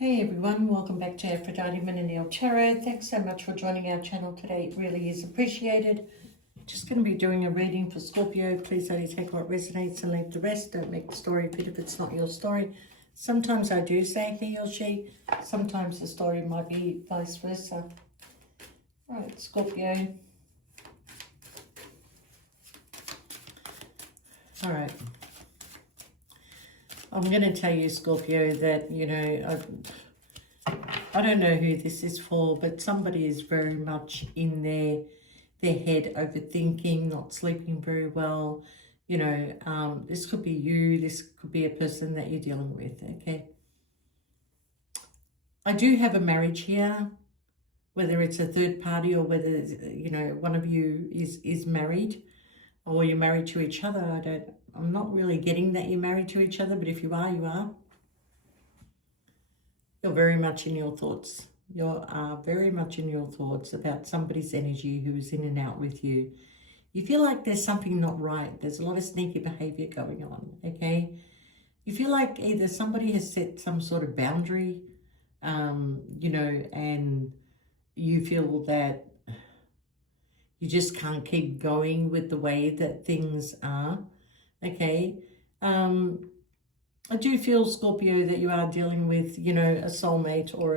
Hey everyone, welcome back to Aphrodite Minonil Tarot. Thanks so much for joining our channel today. It really is appreciated. Just going to be doing a reading for Scorpio. Please only take what resonates and leave the rest. Don't make the story fit if it's not your story. Sometimes I do say he or she. Sometimes the story might be vice versa. All right, Scorpio. All right. I'm going to tell you, Scorpio, that, I don't know who this is for, but somebody is very much in their head, overthinking, not sleeping very well. This could be you. This could be a person that you're dealing with, okay? I do have a marriage here, whether it's a third party or whether, one of you is married or you're married to each other. I'm not really getting that you're married to each other, but if you are, you are. You're very much in your thoughts. You are very much in your thoughts about somebody's energy who is in and out with you. You feel like there's something not right. There's a lot of sneaky behavior going on, okay? You feel like either somebody has set some sort of boundary, and you feel that you just can't keep going with the way that things are. Okay, I do feel, Scorpio, that you are dealing with, a soulmate or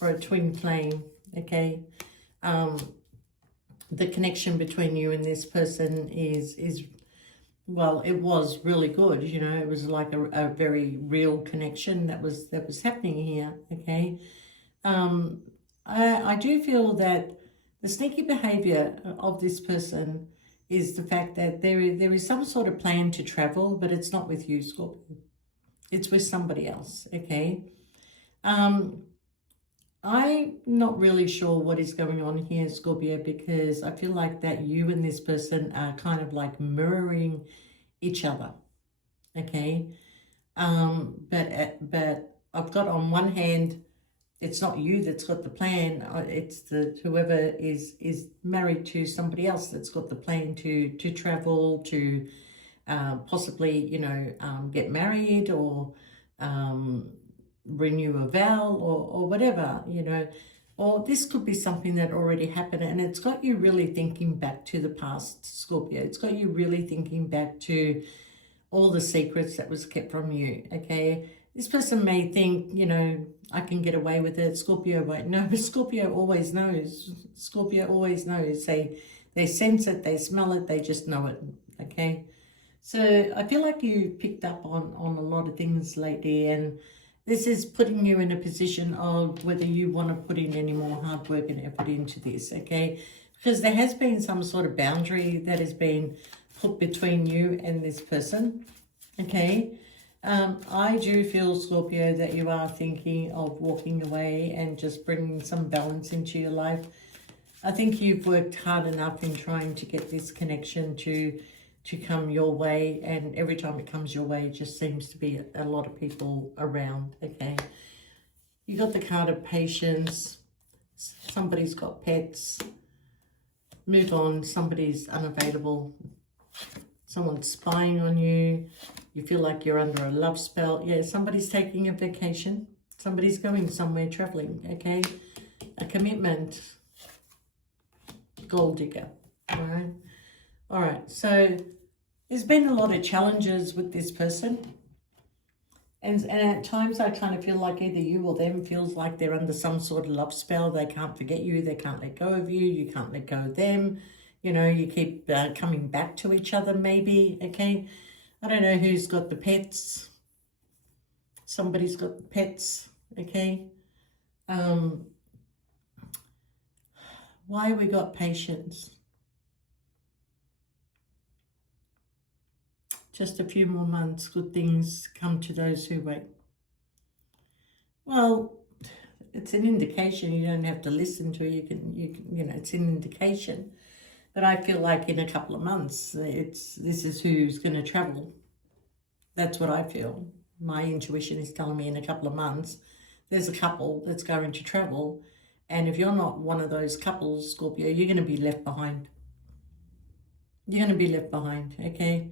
a twin flame. Okay, the connection between you and this person is well, it was really good. It was like a very real connection that was happening here. Okay, I do feel that the sneaky behavior of this person is the fact that there is some sort of plan to travel, but it's not with you, Scorpio. It's with somebody else, okay? I'm not really sure what is going on here, Scorpio, because I feel like that you and this person are kind of like mirroring each other, okay? But I've got on one hand, it's not you that's got the plan. It's whoever is married to somebody else that's got the plan to travel, to possibly, get married or renew a vow or whatever, Or this could be something that already happened, and it's got you really thinking back to the past, Scorpio. It's got you really thinking back to all the secrets that was kept from you, okay? This person may think, I can get away with it. Scorpio won't. No, but Scorpio always knows. Scorpio always knows. They sense it, they smell it, they just know it, okay? So I feel like you picked up on a lot of things lately, and this is putting you in a position of whether you want to put in any more hard work and effort into this, okay? Because there has been some sort of boundary that has been put between you and this person, okay? I do feel, Scorpio, that you are thinking of walking away and just bringing some balance into your life. I think you've worked hard enough in trying to get this connection to come your way, and every time it comes your way, it just seems to be a lot of people around, okay? You got the card of patience. Somebody's got pets. Move on. Somebody's unavailable. Someone's spying on you. You feel like you're under a love spell. Yeah, somebody's taking a vacation. Somebody's going somewhere, traveling, okay? A commitment. Gold digger, all right? All right, so there's been a lot of challenges with this person. And at times I kind of feel like either you or them feels like they're under some sort of love spell. They can't forget you. They can't let go of you. You can't let go of them. You keep coming back to each other maybe, okay? I don't know who's got the pets. Somebody's got the pets, okay? Why we got patience? Just a few more months, good things come to those who wait. Well, it's an indication. You don't have to listen to it. You can, it's an indication. But I feel like in a couple of months, this is who's going to travel. That's what I feel. My intuition is telling me in a couple of months, there's a couple that's going to travel. And if you're not one of those couples, Scorpio, you're going to be left behind. You're going to be left behind, okay?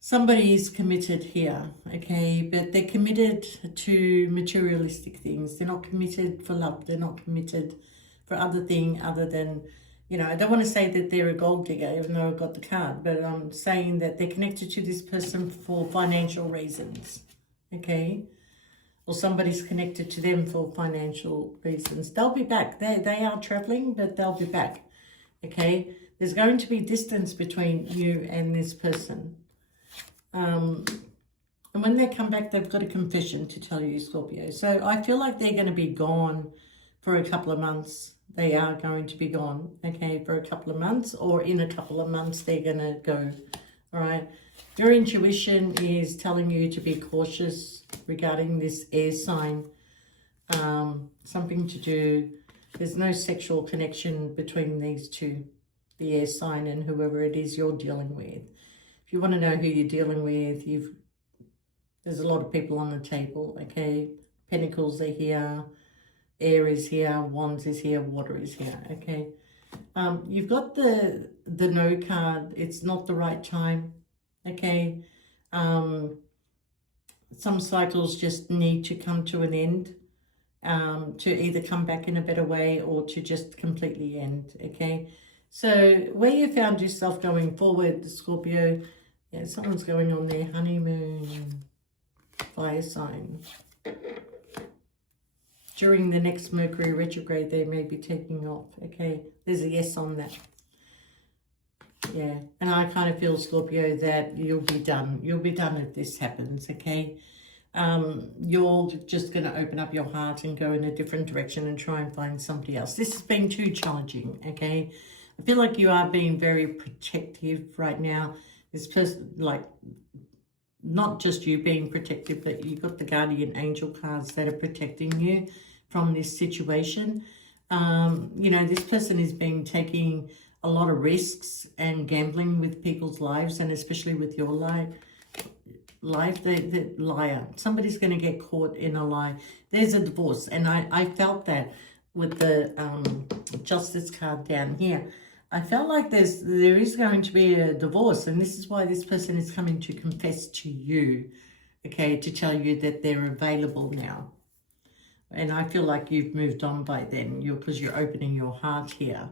somebody is committed here, okay, but they're committed to materialistic things. They're not committed for love. They're not committed for other thing other than, I don't want to say that they're a gold digger, even though I've got the card, but I'm saying that they're connected to this person for financial reasons, okay? Or somebody's connected to them for financial reasons. They'll be back. They are traveling, but they'll be back, okay? There's going to be distance between you and this person. And when they come back, they've got a confession to tell you, Scorpio. So I feel like they're going to be gone for a couple of months. They are going to be gone, okay, for a couple of months, or in a couple of months, they're going to go, all right? Your intuition is telling you to be cautious regarding this air sign. Something to do, there's no sexual connection between these two, the air sign and whoever it is you're dealing with. If you want to know who you're dealing with, there's a lot of people on the table, okay? Pentacles are here, air is here, wands is here, water is here, okay? You've got the no card. It's not the right time, okay? Some cycles just need to come to an end, to either come back in a better way or to just completely end, okay? So where you found yourself going forward, Scorpio, yeah, someone's going on their honeymoon, fire sign. During the next Mercury retrograde, they may be taking off, okay? There's a yes on that. Yeah, and I kind of feel, Scorpio, that you'll be done. You'll be done if this happens, okay? You're just going to open up your heart and go in a different direction and try and find somebody else. This has been too challenging, okay? I feel like you are being very protective right now. This person, like, not just you being protective, but you've got the guardian angel cards that are protecting you from this situation. This person is taking a lot of risks and gambling with people's lives, and especially with your life. The liar. Somebody's going to get caught in a lie. There's a divorce, and I felt that with the justice card down here. I felt like there is going to be a divorce, and this is why this person is coming to confess to you, okay, to tell you that they're available now. And I feel like you've moved on by then, because you're opening your heart here.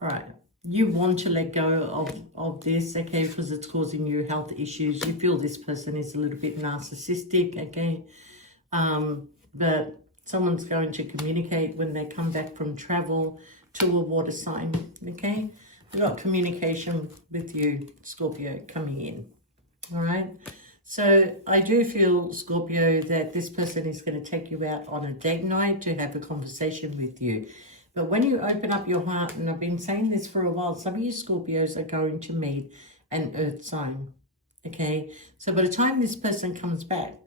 All right, you want to let go of this, okay, because it's causing you health issues. You feel this person is a little bit narcissistic, okay, but someone's going to communicate when they come back from travel to a water sign, okay? We've got communication with you, Scorpio, coming in, all right? So I do feel, Scorpio, that this person is going to take you out on a date night to have a conversation with you. But when you open up your heart, and I've been saying this for a while, some of you Scorpios are going to meet an earth sign, okay? So by the time this person comes back,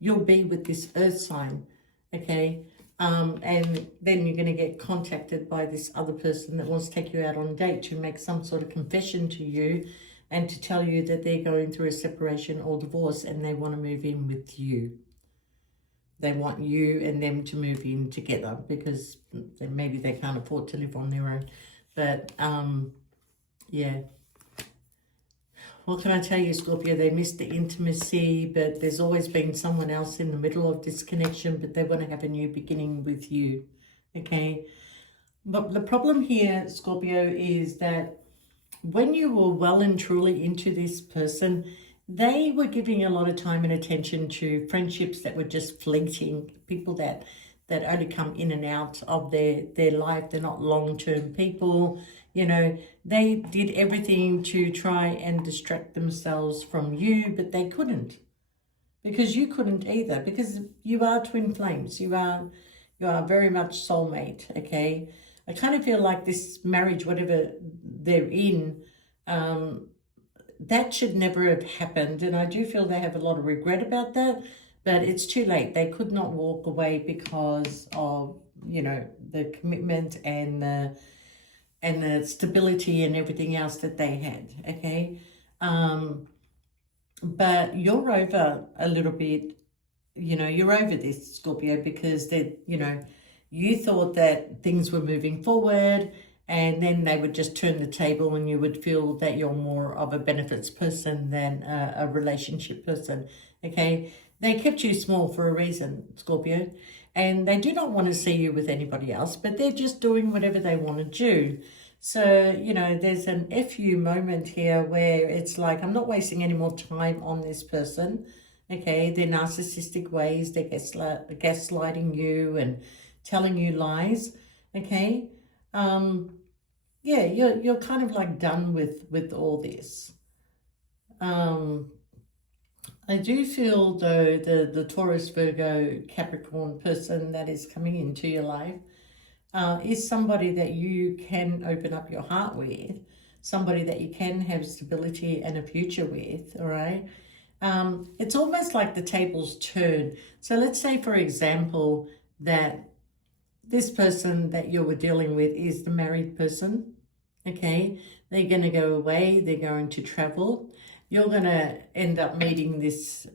you'll be with this earth sign, okay? And then you're going to get contacted by this other person that wants to take you out on a date to make some sort of confession to you and to tell you that they're going through a separation or divorce and they want to move in with you. They want you and them to move in together because maybe they can't afford to live on their own. But, yeah. What can I tell you, Scorpio? They missed the intimacy, but there's always been someone else in the middle of this connection, but they want to have a new beginning with you, okay? But the problem here, Scorpio, is that when you were well and truly into this person, they were giving a lot of time and attention to friendships that were just fleeting, people that only come in and out of their life. They're not long-term people. You know, they did everything to try and distract themselves from you, but they couldn't, because you couldn't either, because you are twin flames. You are very much soulmate, okay? I kind of feel like this marriage, whatever they're in, that should never have happened. And I do feel they have a lot of regret about that, but it's too late. They could not walk away because of, the commitment and the stability and everything else that they had, okay? But you're over a little bit, you're over this, Scorpio, because you thought that things were moving forward and then they would just turn the table and you would feel that you're more of a benefits person than a relationship person, okay? They kept you small for a reason, Scorpio, and they do not want to see you with anybody else, but they're just doing whatever they want to do. So, you know, there's an FU moment here where it's like, I'm not wasting any more time on this person, okay? Their narcissistic ways, they're gaslighting you and telling you lies, okay? Yeah, you're kind of like done with all this. I do feel though the Taurus, Virgo, Capricorn person that is coming into your life is somebody that you can open up your heart with, somebody that you can have stability and a future with, all right? It's almost like the tables turn. So let's say, for example, that this person that you were dealing with is the married person, okay? They're going to go away, they're going to travel. You're going to end up meeting this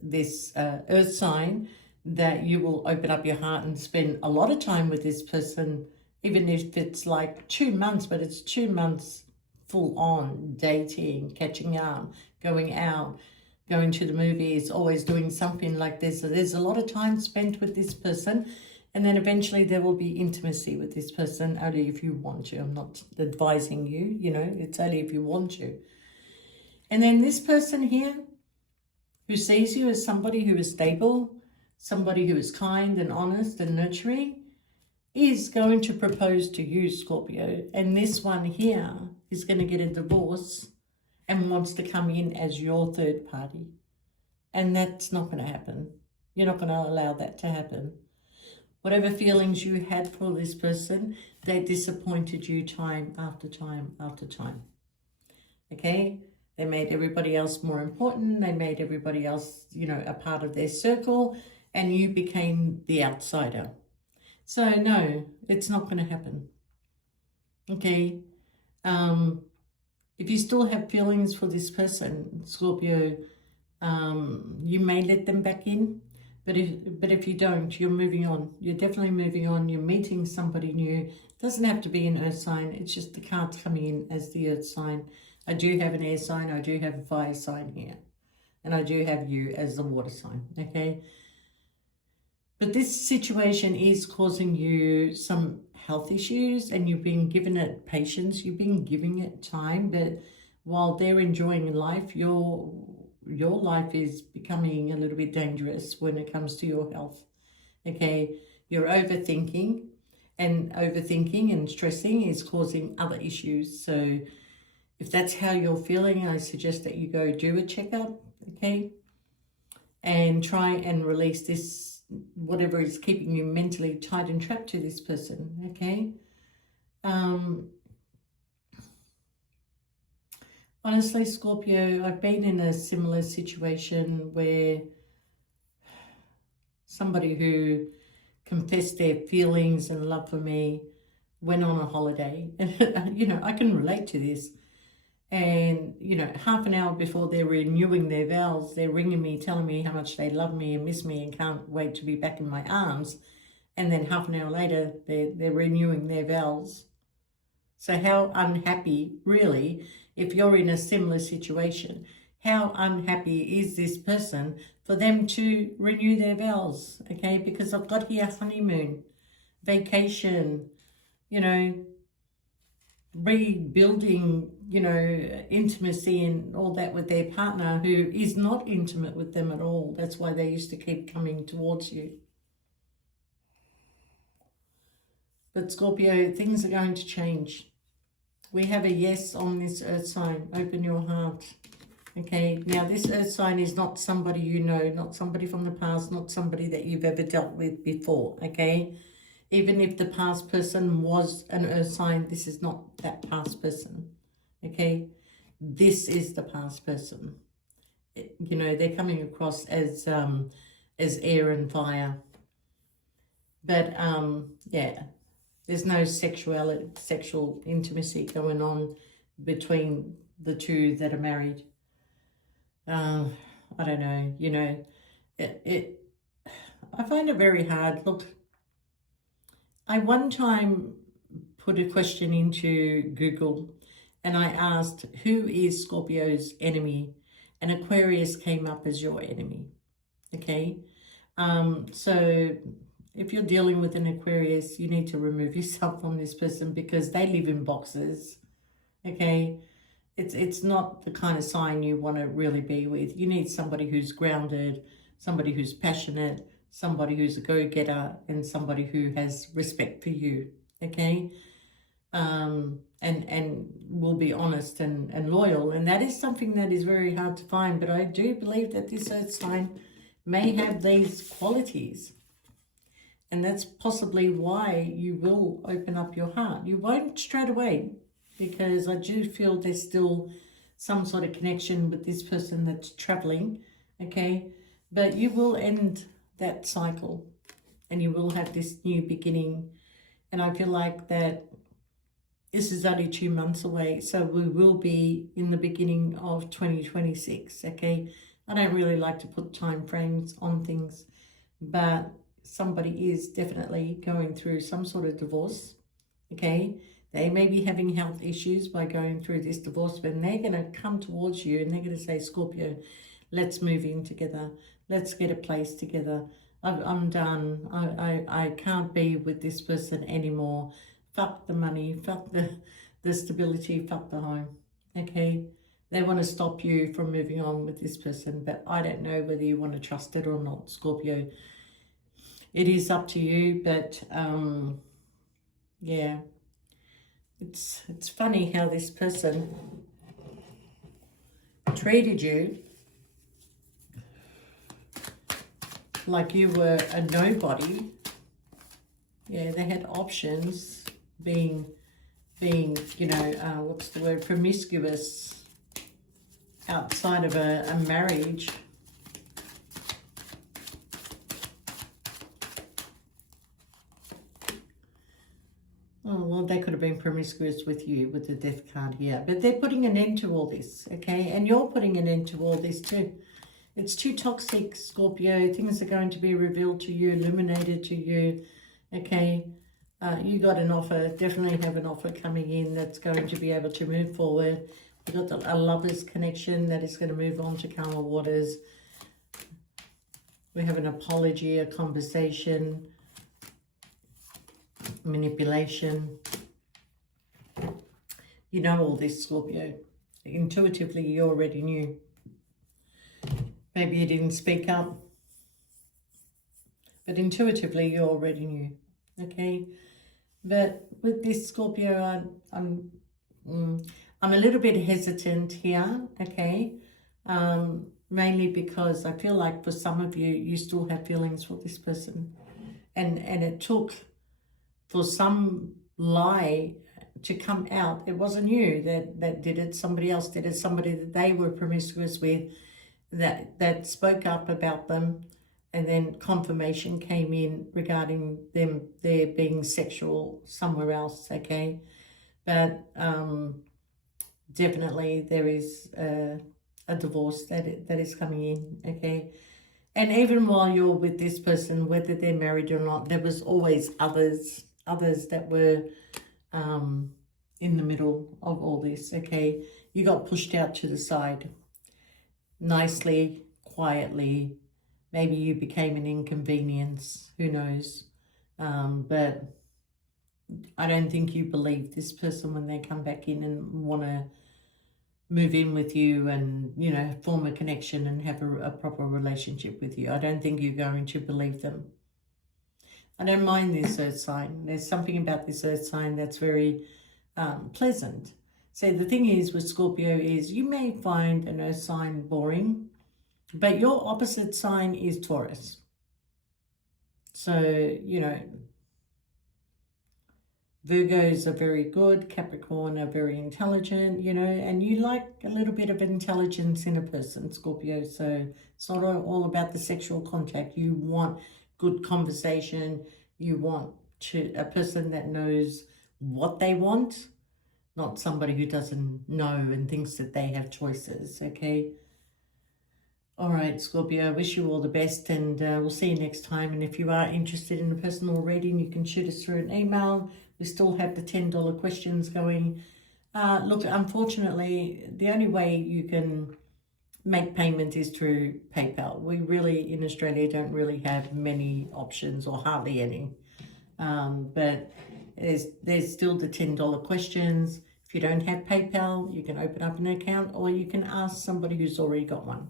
earth sign that you will open up your heart and spend a lot of time with this person, even if it's like 2 months, but it's 2 months full on dating, catching up, going out, going to the movies, always doing something like this. So there's a lot of time spent with this person. And then eventually there will be intimacy with this person, only if you want to. I'm not advising you, you know, it's only if you want to. And then this person here, who sees you as somebody who is stable, somebody who is kind and honest and nurturing, is going to propose to you, Scorpio. And this one here is going to get a divorce and wants to come in as your third party. And that's not going to happen. You're not going to allow that to happen. Whatever feelings you had for this person, they disappointed you time after time after time. Okay? They made everybody else more important. They made everybody else, you know, a part of their circle, and you became the outsider. So no, it's not going to happen. Okay? If you still have feelings for this person, Scorpio, you may let them back in. But if you don't, you're moving on. You're definitely moving on. You're meeting somebody new. It doesn't have to be an earth sign. It's just the cards coming in as the earth sign. I do have an air sign. I do have a fire sign here. And I do have you as the water sign, okay? But this situation is causing you some health issues, and you've been given it patience. You've been giving it time. But while they're enjoying life, your life is becoming a little bit dangerous when it comes to your health, okay? You're overthinking and stressing is causing other issues. So if that's how you're feeling, I suggest that you go do a checkup, okay? And try and release this, whatever is keeping you mentally tied and trapped to this person, okay? Honestly, Scorpio, I've been in a similar situation where somebody who confessed their feelings and love for me went on a holiday. And, you know, I can relate to this. And, you know, half an hour before they're renewing their vows, they're ringing me, telling me how much they love me and miss me and can't wait to be back in my arms. And then half an hour later, they're renewing their vows. So how unhappy, really, if you're in a similar situation, how unhappy is this person for them to renew their vows, okay? Because I've got here honeymoon, vacation, you know, rebuilding, you know, intimacy and all that with their partner who is not intimate with them at all. That's why they used to keep coming towards you. But Scorpio, things are going to change. We have a yes on this earth sign. Open your heart. Okay, now this earth sign is not somebody you know, not somebody from the past, not somebody that you've ever dealt with before, okay? Even if the past person was an earth sign, this is not that past person, okay? This is the past person. You know, they're coming across as air and fire. But, yeah, there's no sexual intimacy going on between the two that are married. I don't know, you know, I find it very hard. Look, I one time put a question into Google and I asked, who is Scorpio's enemy? And Aquarius came up as your enemy. Okay. So if you're dealing with an Aquarius, you need to remove yourself from this person because they live in boxes. Okay. It's not the kind of sign you want to really be with. You need somebody who's grounded, somebody who's passionate, somebody who's a go-getter, and somebody who has respect for you. Okay. And will be honest and loyal. And that is something that is very hard to find. But I do believe that this earth sign may have these qualities. And that's possibly why you will open up your heart. You won't straight away, because I do feel there's still some sort of connection with this person that's traveling, okay? But you will end that cycle and you will have this new beginning. And I feel like that this is only 2 months away, so we will be in the beginning of 2026, okay? I don't really like to put time frames on things, but somebody is definitely going through some sort of divorce, okay? They may be having health issues by going through this divorce, but they're going to come towards you and they're going to say, Scorpio, let's move in together. Let's get a place together. I'm done. I can't be with this person anymore. Fuck the money, fuck the stability, fuck the home, okay? They want to stop you from moving on with this person, but I don't know whether you want to trust it or not, Scorpio. It is up to you, but yeah. It's funny how this person treated you like you were a nobody. Yeah, they had options, being you know, what's the word, promiscuous outside of a marriage. Oh, well, they could have been promiscuous with you with the death card here. But they're putting an end to all this, okay? And you're putting an end to all this too. It's too toxic, Scorpio. Things are going to be revealed to you, illuminated to you, okay? You got an offer, definitely have an offer coming in that's going to be able to move forward. We've got a lover's connection that is going to move on to calmer waters. We have an apology, a conversation, manipulation. You know all this, Scorpio. Intuitively, you already knew. Maybe you didn't speak up, but intuitively, you already knew, okay? But with this, Scorpio, I'm a little bit hesitant here, okay? Mainly because I feel like for some of you, you still have feelings for this person. And it took for some lie to come out. It wasn't you that did it. Somebody else did it. Somebody that they were promiscuous with that spoke up about them. And then confirmation came in regarding them there being sexual somewhere else, okay? But definitely there is a divorce that is coming in, okay? And even while you're with this person, whether they're married or not, there was always others that were in the middle of all this, okay? You got pushed out to the side nicely, quietly. Maybe you became an inconvenience, who knows? But I don't think you believe this person when they come back in and want to move in with you and, you know, form a connection and have a proper relationship with you. I don't think you're going to believe them. I don't mind this earth sign. There's something about this earth sign that's very pleasant. So the thing is with Scorpio is you may find an earth sign boring, but your opposite sign is Taurus. So, you know, Virgos are very good, Capricorn are very intelligent, you know, and you like a little bit of intelligence in a person, Scorpio. So it's not all about the sexual contact. You want good conversation. You want a person that knows what they want, not somebody who doesn't know and thinks that they have choices, okay? All right, Scorpio, I wish you all the best, and we'll see you next time. And if you are interested in a personal reading, you can shoot us through an email. We still have the $10 questions going. Look, unfortunately, the only way you can make payment is through PayPal. We really, in Australia, don't really have many options, or hardly any. But there's still the $10 questions. If you don't have PayPal, you can open up an account, or you can ask somebody who's already got one.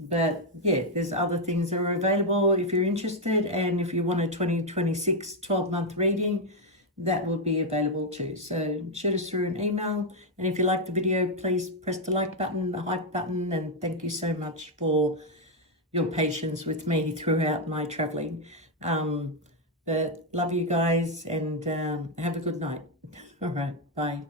But yeah, there's other things that are available if you're interested, and if you want a 2026 12-month reading, that will be available too. So shoot us through an email, and if you like the video, please press the like button, the hype button, and thank you so much for your patience with me throughout my traveling. But love you guys, and have a good night. All right, bye.